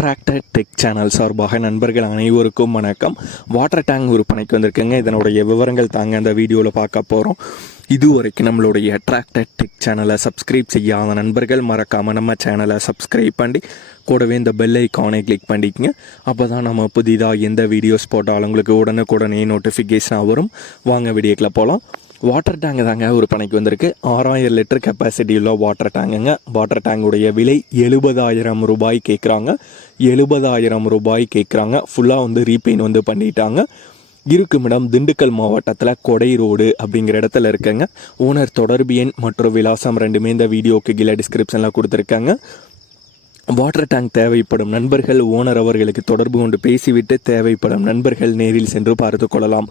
Attracted tech channel சார்பாக நண்பர்கள் அனைவருக்கும் வணக்கம். வாட்டர் டேங்க் விற்பனைக்கு வந்திருக்குங்க. இதனுடைய விவரங்கள் தாங்க அந்த வீடியோவில் பார்க்க போகிறோம் இதுவரைக்கும் நம்மளுடைய அட்ராக்டட் டெக் சேனலை சப்ஸ்கிரைப் செய்யாத நண்பர்கள் மறக்காமல் நம்ம சேனலை சப்ஸ்கிரைப் பண்ணி கூடவே இந்த பெல் ஐக்கானை கிளிக் பண்ணிக்கங்க. அப்போ தான் நம்ம புதிதாக எந்த வீடியோஸ் போட்டாலும் உங்களுக்கு உடனுக்குடனே நோட்டிஃபிகேஷனாக வரும். வாங்க வீடியோக்கில் போகலாம் வாட்டர் டேங்க் தாங்க ஒரு பனைக்கு வந்திருக்கு. ஆறாயிரம் லிட்டர் கெப்பாசிட்டி உள்ள வாட்டர் டேங்குங்க வாட்டர் டேங்குடைய விலை எழுபதாயிரம் ரூபாய் கேட்குறாங்க எழுபதாயிரம் ரூபாய் கேட்குறாங்க ஃபுல்லாக வந்து ரீபெயின் வந்து பண்ணிட்டாங்க. இருக்கும் இடம் திண்டுக்கல் மாவட்டத்தில் கொடை ரோடு அப்படிங்கிற இடத்துல இருக்குங்க. ஓனர் தொடர்பு எண் மற்றும் விலாசம் ரெண்டுமே இந்த வீடியோக்கு கீழே டிஸ்கிரிப்ஷனில் கொடுத்துருக்காங்க. வாட்டர் டேங்க் தேவைப்படும் நண்பர்கள் ஓனர் அவர்களுக்கு தொடர்பு கொண்டு பேசிவிட்டு தேவைப்படும் நண்பர்கள் நேரில் சென்று பார்த்து கொள்ளலாம்.